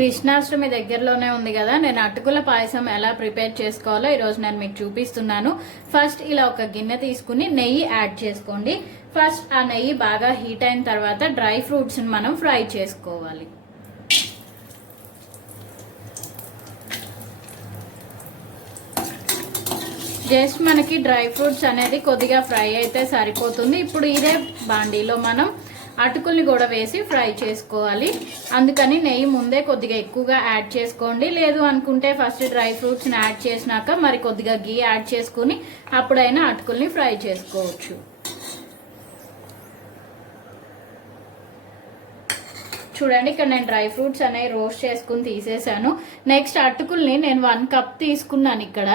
కృష్ణాష్టమి దగ్గరలోనే ఉంది కదా, నేను అటుకుల పాయసం ఎలా ప్రిపేర్ చేసుకోవాలో ఈరోజు నేను మీకు చూపిస్తున్నాను. ఫస్ట్ ఇలా ఒక గిన్నె తీసుకుని నెయ్యి యాడ్ చేసుకోండి. ఫస్ట్ ఆ నెయ్యి బాగా హీట్ అయిన తర్వాత డ్రై ఫ్రూట్స్ని మనం ఫ్రై చేసుకోవాలి. జస్ట్ మనకి డ్రై ఫ్రూట్స్ అనేది కొద్దిగా ఫ్రై అయితే సరిపోతుంది. ఇప్పుడు ఇదే బాండీలో మనం అటుకుల్ని కూడా వేసి ఫ్రై చేసుకోవాలి. అందుకని నెయ్యి ముందే కొద్దిగా ఎక్కువగా యాడ్ చేసుకోండి. లేదు అనుకుంటే ఫస్ట్ డ్రై ఫ్రూట్స్ని యాడ్ చేసినాక మరి కొద్దిగా గీ యాడ్ చేసుకుని అప్పుడైనా అటుకుల్ని ఫ్రై చేసుకోవచ్చు. చూడండి, ఇక్కడ నేను డ్రై ఫ్రూట్స్ అనేవి రోస్ట్ చేసుకుని తీసేసాను. నెక్స్ట్ అటుకుల్ని నేను 1 కప్ తీసుకున్నాను. ఇక్కడ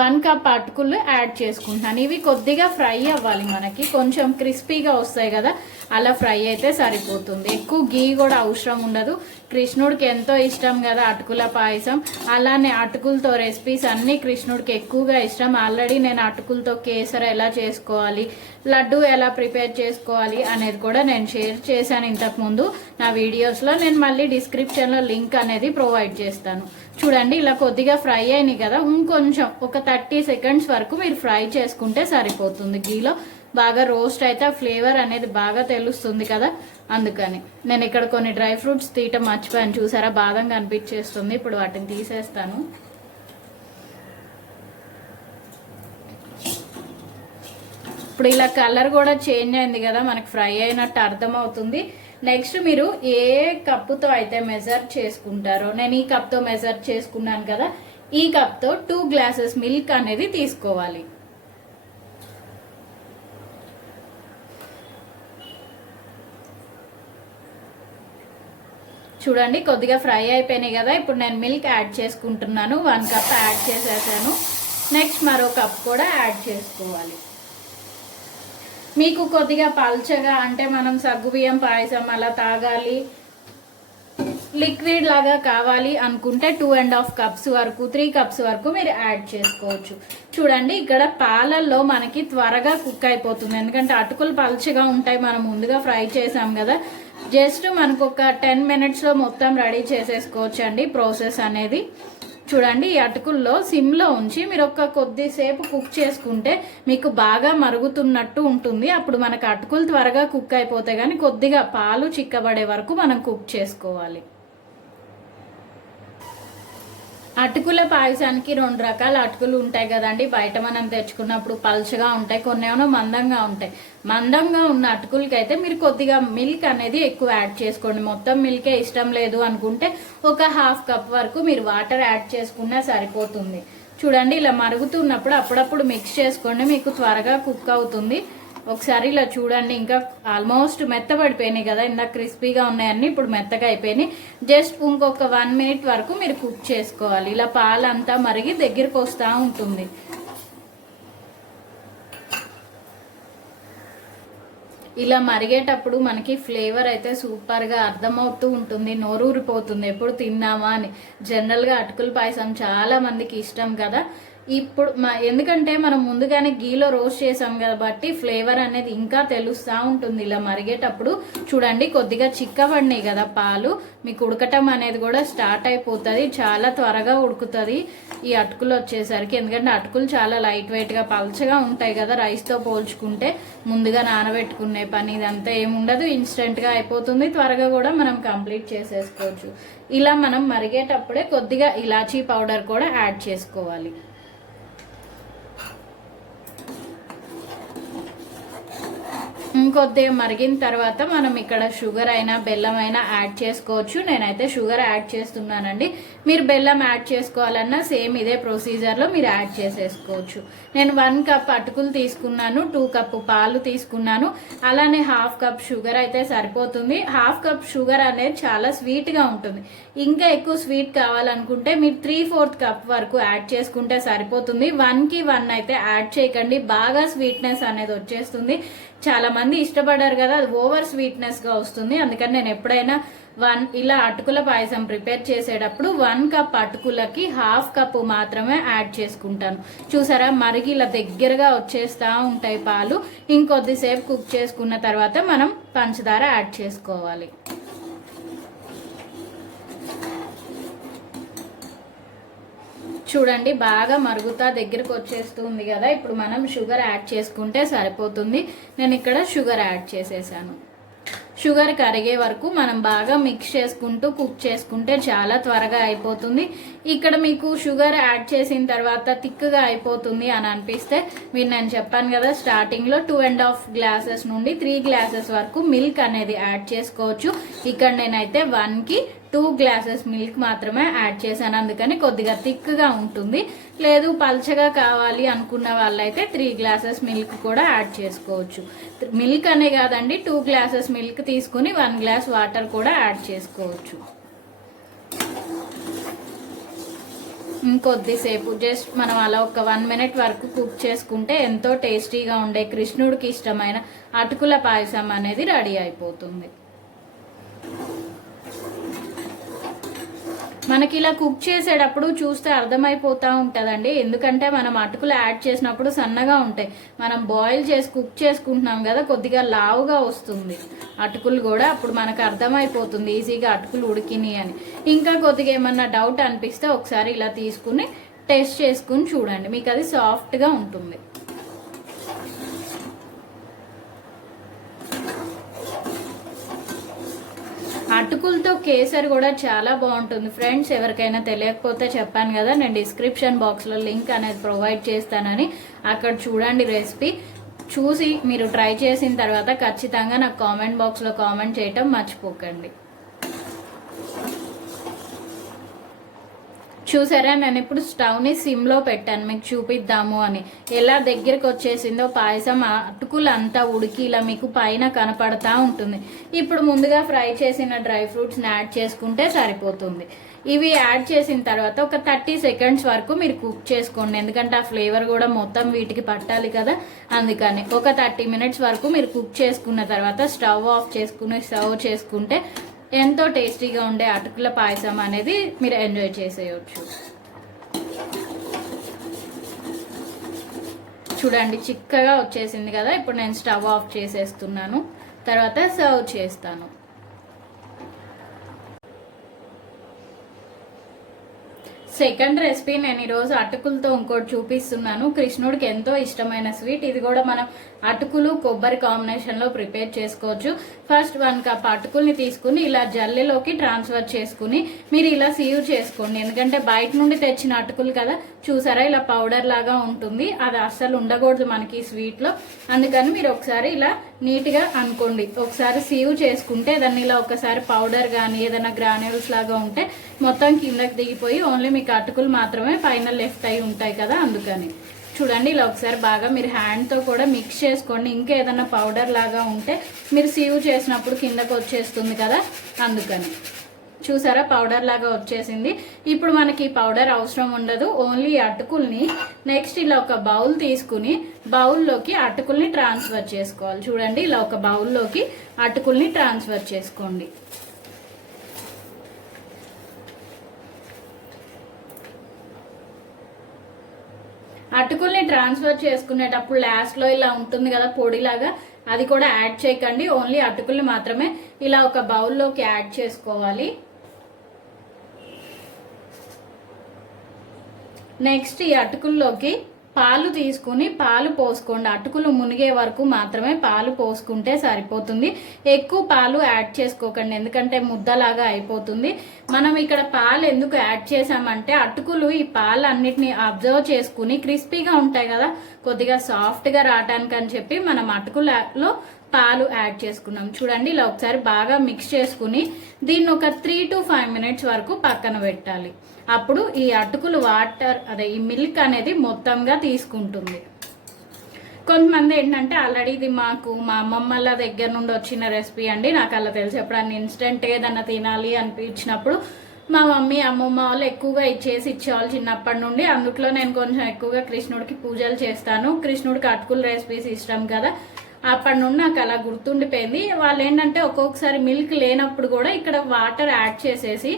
1 కప్ అటుకులు యాడ్ చేసుకుంటున్నాను. ఇవి కొద్దిగా ఫ్రై అవ్వాలి, మనకి కొంచెం క్రిస్పీగా వస్తాయి కదా, అలా ఫ్రై అయితే సరిపోతుంది. ఎక్కువ గీ కూడా అవసరం ఉండదు. కృష్ణుడికి ఎంతో ఇష్టం కదా అటుకుల పాయసం. అలానే అటుకులతో రెసిపీస్ అన్నీ కృష్ణుడికి ఎక్కువగా ఇష్టం. ఆల్రెడీ నేను అటుకులతో కేసర ఎలా చేసుకోవాలి, లడ్డు ఎలా ప్రిపేర్ చేసుకోవాలి అనేది కూడా నేను షేర్ చేశాను ఇంతకుముందు నా వీడియోస్లో. నేను మళ్ళీ డిస్క్రిప్షన్లో లింక్ అనేది ప్రొవైడ్ చేస్తాను. చూడండి, ఇలా కొద్దిగా ఫ్రై అయినాయి కదా, ఇంకొంచెం ఒక 30 సెకండ్స్ వరకు మీరు ఫ్రై చేసుకుంటే సరిపోతుంది. గీలో బాగా రోస్ట్ అయితే ఆ ఫ్లేవర్ అనేది బాగా తెలుస్తుంది కదా, అందుకని నేను ఇక్కడ కొన్ని డ్రై ఫ్రూట్స్ తీయటం మర్చిపోయాను. చూసారా, బాదం కనిపించేస్తుంది. ఇప్పుడు వాటిని తీసేస్తాను. ఇప్పుడు ఇలా కలర్ కూడా చేంజ్ అయింది కదా, మనకి ఫ్రై అయినట్టు అర్థమవుతుంది. నెక్స్ట్ మీరు ఏ కప్పుతో అయితే మెజర్ చేసుకుంటారో, నేను ఈ కప్తో మెజర్ చేసుకున్నాను కదా, ఈ కప్తో 2 గ్లాసెస్ మిల్క్ అనేది తీసుకోవాలి. చూడండి, కొద్దిగా ఫ్రై అయిపోయినాయి కదా, ఇప్పుడు నేను మిల్క్ యాడ్ చేసుకుంటున్నాను. 1 కప్ యాడ్ చేసేసాను. నెక్స్ట్ మరో కప్ కూడా యాడ్ చేసుకోవాలి. మీకు కొద్దిగా పల్చగా అంటే మనం సగ్గుబియ్యం పాయసం అలా తాగాలి, లిక్విడ్ లాగా కావాలి అనుకుంటే 2.5 కప్స్ వరకు 3 కప్స్ వరకు మీరు యాడ్ చేసుకోవచ్చు. చూడండి, ఇక్కడ పాలల్లో మనకి త్వరగా కుక్ అయిపోతుంది, ఎందుకంటే అటుకులు పల్చగా ఉంటాయి. మనం ముందుగా ఫ్రై చేసాం కదా, జస్ట్ మనకు ఒక 10 మినిట్స్లో మొత్తం రెడీ చేసేసుకోవచ్చు అండి ప్రాసెస్ అనేది. చూడండి, ఈ అటుకుల్లో సిమ్లో ఉంచి మీరు ఒక కొద్దిసేపు కుక్ చేసుకుంటే మీకు బాగా మరుగుతున్నట్టు ఉంటుంది. అప్పుడు మనకు అటుకులు త్వరగా కుక్ అయిపోతాయి, కానీ కొద్దిగా పాలు చిక్కబడే వరకు మనం కుక్ చేసుకోవాలి. అటుకుల పాయసానికి 2 రకాల అటుకులు ఉంటాయి కదండి. బయట మనం తెచ్చుకున్నప్పుడు పల్చగా ఉంటాయి, కొన్ని ఏమో మందంగా ఉంటాయి. మందంగా ఉన్న అటుకులకి అయితే మీరు కొద్దిగా మిల్క్ అనేది ఎక్కువ యాడ్ చేసుకోండి. మొత్తం మిల్కే ఇష్టం లేదు అనుకుంటే ఒక 1/2 కప్ వరకు మీరు వాటర్ యాడ్ చేసుకున్నా సరిపోతుంది. చూడండి, ఇలా మరుగుతున్నప్పుడు అప్పుడప్పుడు మిక్స్ చేసుకోండి, మీకు త్వరగా కుక్ అవుతుంది. ఒకసారి ఇలా చూడండి, ఇంకా ఆల్మోస్ట్ మెత్తబడిపోయినాయి కదా, ఇందాక క్రిస్పీగా ఉన్నాయన్నీ ఇప్పుడు మెత్తగా అయిపోయినాయి. జస్ట్ ఇంకొక 1 మినిట్ వరకు మీరు కుక్ చేసుకోవాలి. ఇలా పాలంతా మరిగి దగ్గరికి వస్తూ ఉంటుంది. ఇలా మరిగేటప్పుడు మనకి ఫ్లేవర్ అయితే సూపర్గా అర్థమవుతూ ఉంటుంది, నోరూరిపోతుంది ఎప్పుడు తిన్నామా అని. జనరల్గా అటుకుల పాయసం చాలా మందికి ఇష్టం కదా. ఇప్పుడు ఎందుకంటే మనం ముందుగానే గీలో రోస్ట్ చేసాం కాబట్టి ఫ్లేవర్ అనేది ఇంకా తెలుస్తూ ఉంటుంది. ఇలా మరిగేటప్పుడు చూడండి, కొద్దిగా చిక్కబడినాయి కదా పాలు, మీకు ఉడకటం అనేది కూడా స్టార్ట్ అయిపోతుంది. చాలా త్వరగా ఉడుకుతుంది ఈ అటుకులు వచ్చేసరికి, ఎందుకంటే అటుకులు చాలా లైట్ వెయిట్గా పల్చగా ఉంటాయి కదా, రైస్తో పోల్చుకుంటే. ముందుగా నానబెట్టుకునే పని ఇదంతా ఏముండదు, ఇన్స్టెంట్గా అయిపోతుంది, త్వరగా కూడా మనం కంప్లీట్ చేసేసుకోవచ్చు. ఇలా మనం మరిగేటప్పుడే కొద్దిగా ఇలాచీ పౌడర్ కూడా యాడ్ చేసుకోవాలి. ఇంకొద్దిగా మరిగిన తర్వాత మనం ఇక్కడ షుగర్ అయినా బెల్లం అయినా యాడ్ చేసుకోవచ్చు. నేనైతే షుగర్ యాడ్ చేస్తున్నానండి. మీరు బెల్లం యాడ్ చేసుకోవాలన్నా సేమ్ ఇదే ప్రొసీజర్లో మీరు యాడ్ చేసేసుకోవచ్చు. నేను 1 కప్ అటుకులు తీసుకున్నాను, 2 కప్ పాలు తీసుకున్నాను, అలానే 1/2 కప్ షుగర్ అయితే సరిపోతుంది. 1/2 కప్ షుగర్ అనేది చాలా స్వీట్గా ఉంటుంది. ఇంకా ఎక్కువ స్వీట్ కావాలనుకుంటే మీరు 3/4 కప్ వరకు యాడ్ చేసుకుంటే సరిపోతుంది. 1కి 1 అయితే యాడ్ చేయకండి, బాగా స్వీట్నెస్ అనేది వచ్చేస్తుంది. చాలా మంది ఇష్టపడారు కదా, అది ఓవర్ స్వీట్నెస్గా వస్తుంది. అందుకని నేను ఎప్పుడైనా ఇలా అటుకుల పాయసం ప్రిపేర్ చేసేటప్పుడు 1 కప్ అటుకులకి 1/2 కప్ మాత్రమే యాడ్ చేసుకుంటాను. చూసారా, మరిగి ఇలా దగ్గరగా వచ్చేస్తూ ఉంటాయి పాలు. ఇంకొద్దిసేపు కుక్ చేసుకున్న తర్వాత మనం పంచదార యాడ్ చేసుకోవాలి. చూడండి బాగా మరుగుతా దగ్గరకు వచ్చేస్తుంది కదా. ఇప్పుడు మనం షుగర్ యాడ్ చేసుకుంటే సరిపోతుంది. నేను ఇక్కడ షుగర్ యాడ్ చేసేసాను. షుగర్ కరిగే వరకు మనం బాగా మిక్స్ చేసుకుంటూ కుక్ చేసుకుంటే చాలా త్వరగా అయిపోతుంది. ఇక్కడ మీకు షుగర్ యాడ్ చేసిన తర్వాత థిక్గా అయిపోతుంది అని అనిపిస్తే మీరు నేను చెప్పాను కదా స్టార్టింగ్లో 2.5 గ్లాసెస్ నుండి 3 గ్లాసెస్ వరకు మిల్క్ అనేది యాడ్ చేసుకోవచ్చు. ఇక్కడ నేనైతే 1కి 2 గ్లాసెస్ మిల్క్ మాత్రమే యాడ్ చేశాను, అందుకని కొద్దిగా థిక్గా ఉంటుంది. లేదు పల్చగా కావాలి అనుకున్న వాళ్ళైతే 3 గ్లాసెస్ మిల్క్ కూడా యాడ్ చేసుకోవచ్చు. మిల్క్ అనే కాదండి, 2 గ్లాసెస్ మిల్క్ తీసుకుని 1 గ్లాస్ వాటర్ కూడా యాడ్ చేసుకోవచ్చు. ఇంకొద్దిసేపు జస్ట్ మనం అలా ఒక 1 మినిట్ వరకు కుక్ చేసుకుంటే ఎంతో టేస్టీగా ఉండే కృష్ణుడికి ఇష్టమైన అటుకుల పాయసం అనేది రెడీ అయిపోతుంది. మనకి ఇలా కుక్ చేసేటప్పుడు చూస్తే అర్థమైపోతూ ఉంటుందండి, ఎందుకంటే మనం అటుకులు యాడ్ చేసినప్పుడు సన్నగా ఉంటాయి. మనం బాయిల్ చేసి కుక్ చేసుకుంటున్నాం కదా, కొద్దిగా లావుగా వస్తుంది అటుకులు కూడా. అప్పుడు మనకు అర్థమైపోతుంది ఈజీగా అటుకులు ఉడికినాయి అని. ఇంకా కొద్దిగా ఏమన్నా డౌట్ అనిపిస్తే ఒకసారి ఇలా తీసుకుని టేస్ట్ చేసుకుని చూడండి, మీకు అది సాఫ్ట్గా ఉంటుంది. అటుకులతో కేసరి కూడా చాలా బాగుంటుంది ఫ్రెండ్స్. ఎవరికైనా తెలియకపోతే చెప్పాను కదా, నేను డిస్క్రిప్షన్ బాక్స్లో లింక్ అనేది ప్రొవైడ్ చేస్తానని, అక్కడ చూడండి రెసిపీ. చూసి మీరు ట్రై చేసిన తర్వాత ఖచ్చితంగా నాకు కామెంట్ బాక్స్లో కామెంట్ చేయటం మర్చిపోకండి. చూసారా, నేను ఇప్పుడు స్టవ్ని సిమ్లో పెట్టాను మీకు చూపిద్దాము అని. ఎలా దగ్గరికి వచ్చేసిందో పాయసం, అటుకులు అంతా ఉడికి ఇలా మీకు పైన కనపడతా ఉంటుంది. ఇప్పుడు ముందుగా ఫ్రై చేసిన డ్రై ఫ్రూట్స్ని యాడ్ చేసుకుంటే సరిపోతుంది. ఇవి యాడ్ చేసిన తర్వాత ఒక 30 సెకండ్స్ వరకు మీరు కుక్ చేసుకోండి, ఎందుకంటే ఆ ఫ్లేవర్ కూడా మొత్తం వీటికి పట్టాలి కదా, అందుకని ఒక 30 మినిట్స్ వరకు మీరు కుక్ చేసుకున్న తర్వాత స్టవ్ ఆఫ్ చేసుకుని సర్వ్ చేసుకుంటే ఎంతో టేస్టీగా ఉండే అటుకుల పాయసం అనేది మీరు ఎంజాయ్ చేసేయచ్చు. చూడండి చిక్కగా వచ్చేసింది కదా. ఇప్పుడు నేను స్టవ్ ఆఫ్ చేసేస్తున్నాను, తర్వాత సర్వ్ చేస్తాను. సెకండ్ రెసిపీ నేను ఈరోజు అటుకులతో ఇంకోటి చూపిస్తున్నాను. కృష్ణుడికి ఎంతో ఇష్టమైన స్వీట్ ఇది కూడా మనం అటుకులు కొబ్బరి కాంబినేషన్లో ప్రిపేర్ చేసుకోవచ్చు. ఫస్ట్ 1 కప్ అటుకుల్ని తీసుకుని ఇలా జల్లెలోకి ట్రాన్స్ఫర్ చేసుకుని మీరు ఇలా సీవ్ చేసుకోండి, ఎందుకంటే బయట నుండి తెచ్చిన అటుకులు కదా, చూసారా ఇలా పౌడర్ లాగా ఉంటుంది, అది అస్సలు ఉండకూడదు మనకి స్వీట్లో. అందుకని మీరు ఒకసారి ఇలా నీట్గా అనుకోండి, ఒకసారి సీవ్ చేసుకుంటే దాన్ని ఇలా ఒకసారి పౌడర్ కానీ ఏదైనా గ్రాన్యూల్స్ లాగా ఉంటే మొత్తం కిందకి దిగిపోయి ఓన్లీ మీకు అటుకులు మాత్రమే పైన లెఫ్ట్ అయి ఉంటాయి కదా, అందుకని చూడండి ఇలా ఒకసారి బాగా మీరు హ్యాండ్తో కూడా మిక్స్ చేసుకోండి. ఇంకా ఏదైనా పౌడర్ లాగా ఉంటే మీరు సీవ్ చేసినప్పుడు కిందకు వచ్చేస్తుంది కదా, అందుకని చూసారా పౌడర్ లాగా వచ్చేసింది. ఇప్పుడు మనకి పౌడర్ అవసరం ఉండదు, ఓన్లీ అటుకుల్ని నెక్స్ట్ ఇలా ఒక బౌల్ తీసుకుని బౌల్లోకి అటుకుల్ని ట్రాన్స్ఫర్ చేసుకోవాలి. చూడండి ఇలా ఒక బౌల్లోకి అటుకుల్ని ట్రాన్స్ఫర్ చేసుకోండి. అటుకుల్ని ట్రాన్స్ఫర్ చేసుకునేటప్పుడు లాస్ట్లో ఇలా ఉంటుంది కదా పొడిలాగా, అది కూడా యాడ్ చేయకండి, ఓన్లీ అటుకుల్ని మాత్రమే ఇలా ఒక బౌల్లోకి యాడ్ చేసుకోవాలి. నెక్స్ట్ ఈ అటుకుల్లోకి పాలు తీసుకుని పాలు పోసుకోండి, అటుకులు మునిగే వరకు మాత్రమే పాలు పోసుకుంటే సరిపోతుంది. ఎక్కువ పాలు యాడ్ చేసుకోకండి, ఎందుకంటే ముద్దలాగా అయిపోతుంది. మనం ఇక్కడ పాలు ఎందుకు యాడ్ చేసామంటే అటుకులు ఈ పాలు అన్నిటిని అబ్జర్వ్ చేసుకుని క్రిస్పీగా ఉంటాయి కదా, కొద్దిగా సాఫ్ట్గా రావటానికి అని చెప్పి మనం అటుకులలో పాలు యాడ్ చేసుకున్నాం. చూడండి ఇలా ఒకసారి బాగా మిక్స్ చేసుకుని దీన్ని ఒక 3 to 5 మినిట్స్ వరకు పక్కన పెట్టాలి. అప్పుడు ఈ అటుకులు వాటర్ అదే ఈ మిల్క్ అనేది మొత్తంగా తీసుకుంటుంది. కొంతమంది ఏంటంటే ఆల్రెడీ ఇది మా అమ్మమ్మల దగ్గర నుండి వచ్చిన రెసిపీ అండి, నాకు అలా తెలిసి ఎప్పుడన్నా ఇన్స్టెంట్ ఏదన్నా తినాలి అనిపించినప్పుడు మా మమ్మీ అమ్మమ్మ వాళ్ళు ఎక్కువగా ఇచ్చేసి ఇచ్చేవాళ్ళు చిన్నప్పటి నుండి. అందుట్లో నేను కొంచెం ఎక్కువగా కృష్ణుడికి పూజలు చేస్తాను, కృష్ణుడికి అటుకుల రెసిపీస్ ఇష్టం కదా, అప్పటి నుండి నాకు అలా గుర్తుండిపోయింది. వాళ్ళు ఏంటంటే ఒక్కొక్కసారి మిల్క్ లేనప్పుడు కూడా ఇక్కడ వాటర్ యాడ్ చేసేసి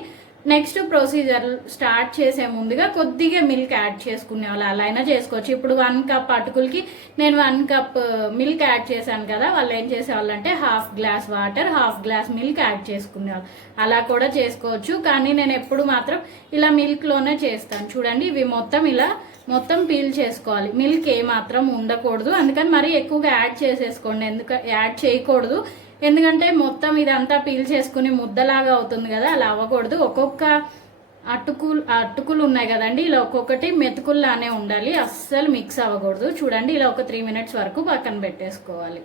నెక్స్ట్ ప్రొసీజర్ స్టార్ట్ చేసే ముందుగా కొద్దిగా మిల్క్ యాడ్ చేసుకునే వాళ్ళు అలా అయినా చేసుకోవచ్చు. ఇప్పుడు 1 కప్ అటుకులకి నేను 1 కప్ మిల్క్ యాడ్ చేశాను కదా, వాళ్ళు ఏం చేసేవాళ్ళు అంటే half glass water, half glass milk add చేసుకునేవాళ్ళు. అలా కూడా చేసుకోవచ్చు, కానీ నేను ఎప్పుడు మాత్రం ఇలా మిల్క్లోనే చేస్తాను. చూడండి, ఇవి మొత్తం పీల్ చేసుకోవాలి. మిల్క్ ఏమాత్రం ఉండకూడదు, అందుకని మరీ ఎక్కువగా యాడ్ చేసేసుకోండి. యాడ్ చేయకూడదు, ఎందుకంటే మొత్తం ఇదంతా పీల్ చేసుకుని ముద్దలాగా అవుతుంది కదా, అలా అవ్వకూడదు. ఒక్కొక్క అటుకులు ఉన్నాయి కదండి, ఇలా ఒక్కొక్కటి మెతుకుల్లానే ఉండాలి, అస్సలు మిక్స్ అవ్వకూడదు. చూడండి, ఇలా ఒక 3 మినిట్స్ వరకు పక్కన పెట్టేసుకోవాలి.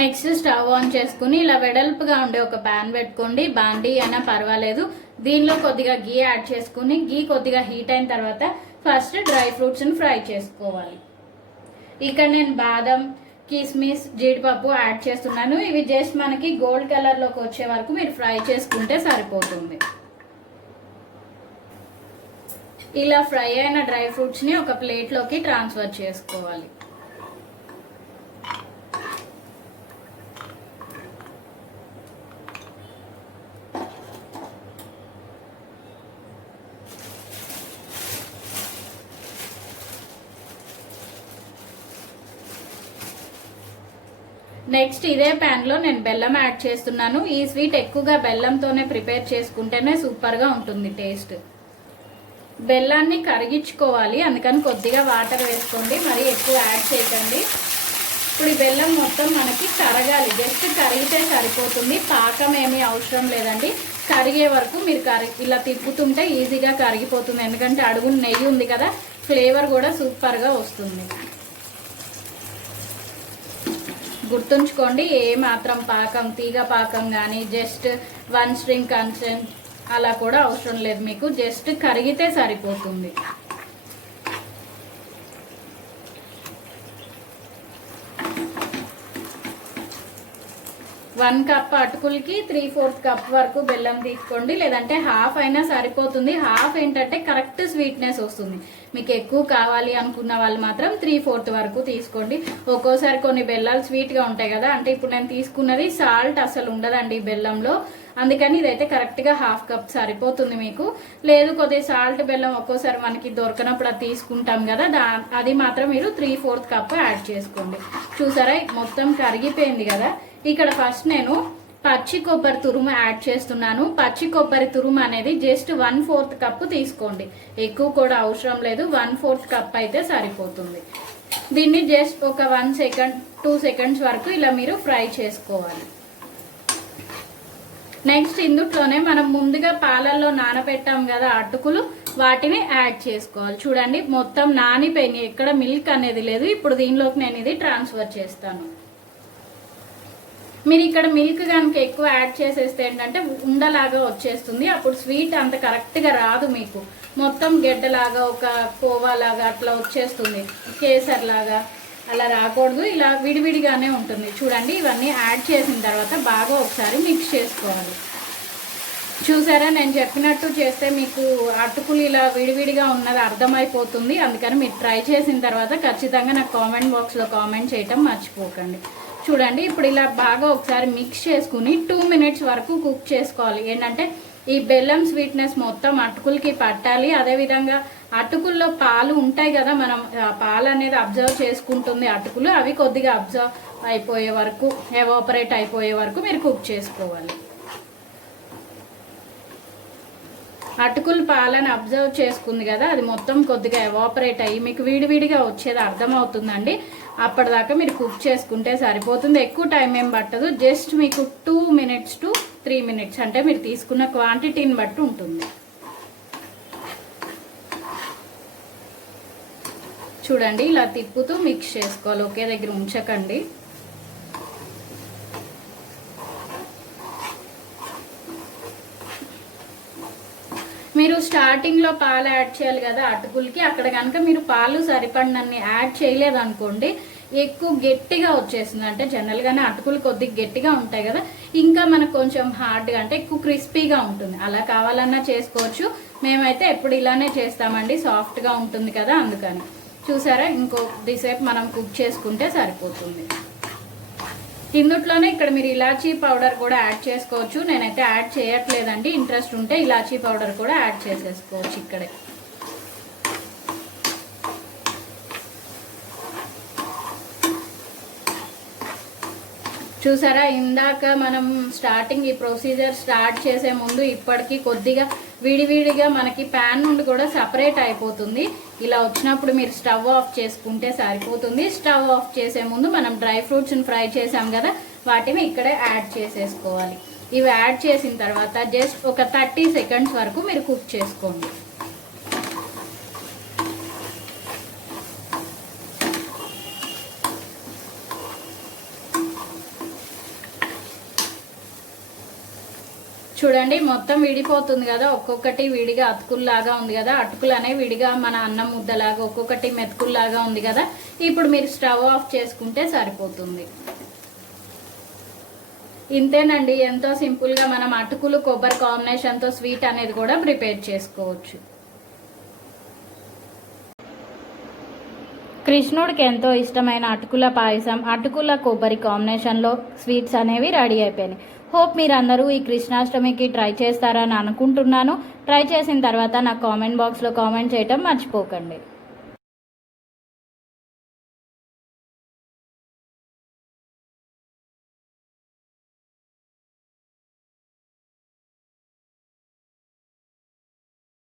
నెక్స్ట్ స్టవ్ ఆన్ చేసుకుని ఇలా వెడల్పుగా ఉండే ఒక ప్యాన్ పెట్టుకోండి. బాండీ అయినా పర్వాలేదు. దీనిలో కొద్దిగా గీ యాడ్ చేసుకుని, గీ కొద్దిగా హీట్ అయిన తర్వాత ఫస్ట్ డ్రై ఫ్రూట్స్ని ఫ్రై చేసుకోవాలి. ఇక్కడ నేను బాదం, కిస్మిస్, జీడిపప్పు యాడ్ చేస్తున్నాను. ఇవి జస్ట్ మనకి గోల్డ్ కలర్లోకి వచ్చే వరకు మీరు ఫ్రై చేసుకుంటే సరిపోతుంది. ఇలా ఫ్రై అయిన డ్రై ఫ్రూట్స్ని ఒక ప్లేట్లోకి ట్రాన్స్ఫర్ చేసుకోవాలి. నెక్స్ట్ ఇదే ప్యాన్లో నేను బెల్లం యాడ్ చేస్తున్నాను. ఈ స్వీట్ ఎక్కువగా బెల్లంతోనే ప్రిపేర్ చేసుకుంటేనే సూపర్గా ఉంటుంది టేస్ట్. బెల్లాన్ని కరిగించుకోవాలి, అందుకని కొద్దిగా వాటర్ వేసుకోండి, మరి ఎక్కువ యాడ్ చేయకండి. ఇప్పుడు ఈ బెల్లం మొత్తం మనకి కరగాలి, జస్ట్ కరిగితే సరిపోతుంది. పాకం ఏమీ అవసరం లేదండి. కరిగే వరకు మీరు ఇలా తిప్పుతుంటే ఈజీగా కరిగిపోతుంది, ఎందుకంటే అడుగున నెయ్యి ఉంది కదా, ఫ్లేవర్ కూడా సూపర్గా వస్తుంది. గుర్తుంచుకోండి, ఏ మాత్రం పాకం, తీగ పాకం కానీ జస్ట్ 1 స్ట్రింగ్ కన్సెంట్ అలా కూడా అవసరం లేదు, మీకు జస్ట్ కరిగితే సరిపోతుంది. వన్ కప్ అటుకులకి 3/4 కప్ వరకు బెల్లం తీసుకోండి, లేదంటే హాఫ్ అయినా సరిపోతుంది. హాఫ్ ఏంటంటే కరెక్ట్ స్వీట్నెస్ వస్తుంది. మీకు ఎక్కువ కావాలి అనుకున్న వాళ్ళు మాత్రం 3/4 వరకు తీసుకోండి. ఒక్కోసారి కొన్ని బెల్లాలు స్వీట్గా ఉంటాయి కదా, అంటే ఇప్పుడు నేను తీసుకున్నది సాల్ట్ అసలు ఉండదండి బెల్లంలో, అందుకని ఇదైతే కరెక్ట్గా హాఫ్ కప్ సరిపోతుంది మీకు. లేదు కొద్దిగా సాల్ట్ బెల్లం ఒక్కోసారి మనకి దొరకనప్పుడు అది తీసుకుంటాం కదా, అది మాత్రం మీరు 3/4 కప్ యాడ్ చేసుకోండి. చూసారా, మొత్తం కరిగిపోయింది కదా. ఇక్కడ ఫస్ట్ నేను పచ్చి కొబ్బరి తురుము యాడ్ చేస్తున్నాను. పచ్చి కొబ్బరి తురుము అనేది జస్ట్ 1/4 కప్పు తీసుకోండి, ఎక్కువ కూడా అవసరం లేదు. 1/4 కప్ అయితే సరిపోతుంది. దీన్ని జస్ట్ ఒక 1 సెకండ్ 2 సెకండ్స్ వరకు ఇలా మీరు ఫ్రై చేసుకోవాలి. నెక్స్ట్ ఇందుట్లోనే మనం ముందుగా పాలల్లో నానబెట్టాం కదా అటుకులు, వాటిని యాడ్ చేసుకోవాలి. చూడండి, మొత్తం నానిపోయినాయి, ఎక్కడ మిల్క్ అనేది లేదు. ఇప్పుడు దీనిలోకి నేను ఇది ట్రాన్స్ఫర్ చేస్తాను. మీరు ఇక్కడ మిల్క్ కనుక ఎక్కువ యాడ్ చేసేస్తే ఏంటంటే ఉండలాగా వచ్చేస్తుంది, అప్పుడు స్వీట్ అంత కరెక్ట్గా రాదు మీకు. మొత్తం గెడ్డలాగా ఒక కోవాలాగా అట్లా వచ్చేస్తుంది, కేసర్ లాగా అలా రాకూడదు. ఇలా విడివిడిగానే ఉంటుంది. చూడండి, ఇవన్నీ యాడ్ చేసిన తర్వాత బాగా ఒకసారి మిక్స్ చేసుకోవాలి. చూసారా, నేను చెప్పినట్టు చేస్తే మీకు అటుకులు ఇలా విడివిడిగా ఉన్నది అర్థమైపోతుంది. అందుకని మీరు ట్రై చేసిన తర్వాత ఖచ్చితంగా నాకు కామెంట్ బాక్స్లో కామెంట్ చేయటం మర్చిపోకండి. చూడండి, ఇప్పుడు ఇలా బాగా ఒకసారి మిక్స్ చేసుకుని 2 మినిట్స్ వరకు కుక్ చేసుకోవాలి. ఏంటంటే ఈ బెల్లం స్వీట్నెస్ మొత్తం అటుకులకి పట్టాలి. అదేవిధంగా అటుకుల్లో పాలు ఉంటాయి కదా, మనం పాలు అనేది అబ్జర్వ్ చేసుకుంటుంది అటుకులు, అవి కొద్దిగా అబ్జర్వ్ అయిపోయే వరకు, ఎవాపరేట్ అయిపోయే వరకు మీరు కుక్ చేసుకోవాలి. అటుకులు పాలను అబ్జర్వ్ చేసుకుంది కదా, అది మొత్తం కొద్దిగా ఎవాపరేట్ అయ్యి మీకు విడివిడిగా వచ్చేది అర్థమవుతుందండి. అప్పటిదాకా మీరు కుక్ చేసుకుంటే సరిపోతుంది. ఎక్కువ టైం ఏం పట్టదు, జస్ట్ మీకు 2 మినిట్స్ to 3 మినిట్స్, అంటే మీరు తీసుకున్న క్వాంటిటీని బట్టి ఉంటుంది. చూడండి, ఇలా తిప్పుతూ మిక్స్ చేసుకోవాలి, ఒకే దగ్గర ఉంచకండి. మీరు స్టార్టింగ్లో పాలు యాడ్ చేయాలి కదా అటుకులకి, అక్కడ కనుక మీరు పాలు సరిపడినన్ని యాడ్ చేయలేదు అనుకోండి, ఎక్కువ గట్టిగా వచ్చేస్తుంది. అంటే జనరల్గానే అటుకులు కొద్దిగా గట్టిగా ఉంటాయి కదా, ఇంకా మనకు కొంచెం హార్డ్గా అంటే ఎక్కువ క్రిస్పీగా ఉంటుంది. అలా కావాలన్నా చేసుకోవచ్చు, మేమైతే ఎప్పుడు ఇలానే చేస్తామండి, సాఫ్ట్గా ఉంటుంది కదా అందుకని. చూసారా, ఇంకో దిసేపు మనం కుక్ చేసుకుంటే సరిపోతుంది. ఇందుట్లోనే ఇక్కడ మీరు ఇలాచీ పౌడర్ కూడా యాడ్ చేసుకోవచ్చు. నేనైతే యాడ్ చేయట్లేదండి. ఇంట్రెస్ట్ ఉంటే ఇలాచీ పౌడర్ కూడా యాడ్ చేసేసుకోవచ్చు ఇక్కడే. చూసారా, ఇందాక మనం స్టార్టింగ్ ఈ ప్రొసీజర్ స్టార్ట్ చేసే ముందు ఇప్పటికీ కొద్దిగా విడివిడిగా మనకి ప్యాన్ నుండి కూడా సపరేట్ అయిపోతుంది. ఇలా వచ్చినప్పుడు మీరు స్టవ్ ఆఫ్ చేసుకుంటే సరిపోతుంది. స్టవ్ ఆఫ్ చేసే ముందు మనం డ్రై ఫ్రూట్స్ని ఫ్రై చేసాం కదా, వాటిని ఇక్కడే యాడ్ చేసేసుకోవాలి. ఇవి యాడ్ చేసిన తర్వాత జస్ట్ ఒక 30 సెకండ్స్ వరకు మీరు కుక్ చేసుకోండి. చూడండి, మొత్తం విడిపోతుంది కదా, ఒక్కొక్కటి విడిగా అతుకుల్లాగా ఉంది కదా, అటుకులు అనేవి విడిగా మన అన్నం ముద్దలాగా ఒక్కొక్కటి మెతుకుల్లాగా ఉంది కదా. ఇప్పుడు మీరు స్టవ్ ఆఫ్ చేసుకుంటే సరిపోతుంది. ఇంతేనండి, ఎంతో సింపుల్గా మనం అటుకులు కొబ్బరి కాంబినేషన్తో స్వీట్ అనేది కూడా ప్రిపేర్ చేసుకోవచ్చు. కృష్ణుడికి ఎంతో ఇష్టమైన అటుకుల పాయసం, అటుకుల కొబ్బరి కాంబినేషన్లో స్వీట్స్ అనేవి రెడీ అయిపోయినాయి. హోప్ మీరందరూ ఈ కృష్ణాష్టమికి ట్రై చేస్తారని అనుకుంటున్నాను. ట్రై చేసిన తర్వాత నాకు కామెంట్ బాక్స్లో కామెంట్ చేయటం మర్చిపోకండి.